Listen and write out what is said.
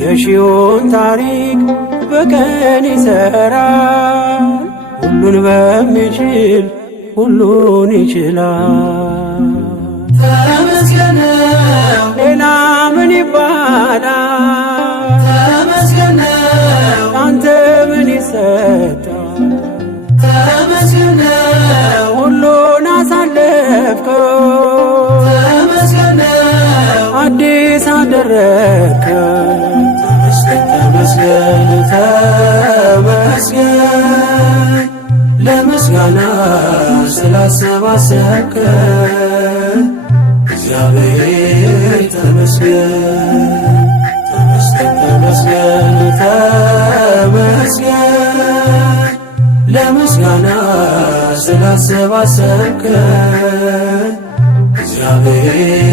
የሺውን ታሪክ በቀን ይሰራል። ሁሉን በሚችል ሁሉን ይችላል። ተመስገን ሌላ ምን ይባላል? ተመስገን አንተ ምን ይሰጣል? ተመስገን ሁሉን አሳለፍከው፣ ተመስገን አዲስ አደረግከው። ተመስገን ተመስገን ለምስጋና ስላሰባሰብከን እግዚአብሔር ተመስገን። ተመስገን ተመስገን ተመስገን ለምስጋና ስላሰባሰብከን እግዚአብሔር